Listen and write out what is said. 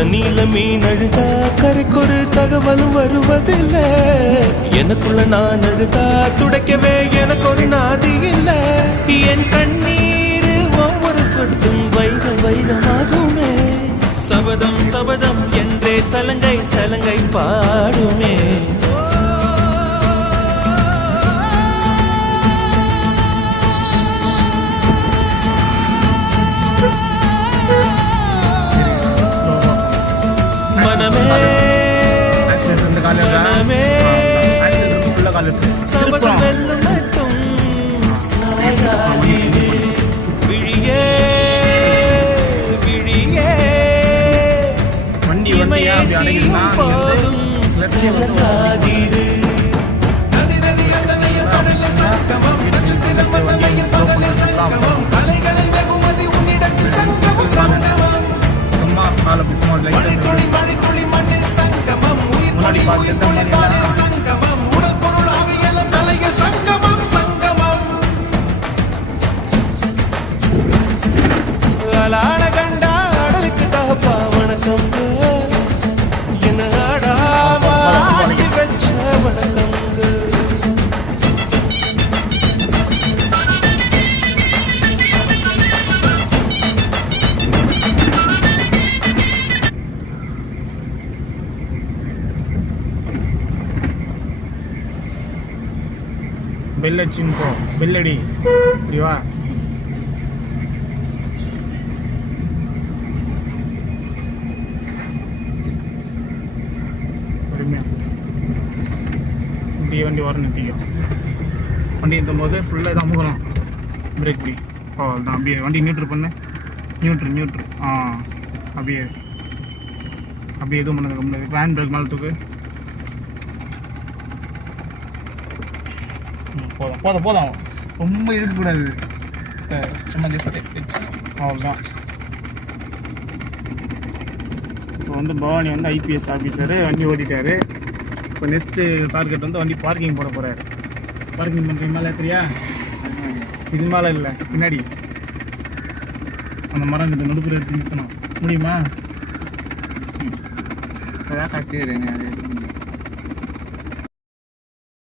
தண்ணியில மீன் அழுதா கரைக்கொரு தகவலும் வருவதில்லை. எனக்குள்ள நான் அழுதா துடைக்கவே எனக்கு ஒரு நாதி இல்லை. என் கண்ணீர் ஒவ்வொரு சொட்டும் வைரம் வைரமாகுமே. சபதம் சபதம் என்றே சலங்கை சலங்கை பாடுமே. சபதம் வெல்லும் மட்டும் சாயாதீரே. விழியே விழியே இமயத்தீயும் போதும் இழக்காதீரே. நதி நதி அத்தனையும் கடலில் சங்கமம். நட்சத்திரம் வந்தமையில் பகலில் சங்கமம். அலைகளின் வெகுமதி உன்னிடத்தில் சங்கமம் சங்கமம். மழை துளி மழை துளி மண்ணில் சங்கமம். உயிர் துளி உயிர் துளி வானில் சங்கமம். உடல் பொருள் ஆவியலம் தலையில் சங்கமம் சங்கமம். அலான கண்டா அடலுக்கு தகப்பா வணக்கம். என்ன ஆடாம ஆட்டி வச்ச வணக்கம். பெல் அடிச்சுன்னு போ. பெல் அடி. இப்படிவா. பொறுமையா இப்படியே வண்டி வர நிறுத்திக்கும். வண்டி நிறுத்தும் போது ஃபுல்லாக இதை அமுகணும். பிரேக் பிடி. அவ்வளோதான். அப்படியே வண்டி நியூட்ரு பண்ணு. நியூட்ரு. அப்படியே எதுவும் பண்ணதுக்கு முன்னாடி ஹேண்ட் பிரேக் மேலே தூக்கு. போதும் ரொம்ப இருக்கக்கூடாது. சும்மா ஜஸ்ட் அவ்வளோதான். இப்போ வந்து பவானி வந்து ஐபிஎஸ் ஆஃபீஸரு வண்டி ஓட்டிட்டாரு. இப்போ நெக்ஸ்ட்டு டார்கெட் வந்து வண்டி பார்க்கிங் போட போகிறாரு. பார்க்கிங் பண்ணுற மேலே தெரியா? இது மேலே இல்லை, பின்னாடி அந்த மரம் கிட்ட நடுப்புற எடுத்து நிற்கணும். முடியுமா? கற்றுக்கிறேங்க.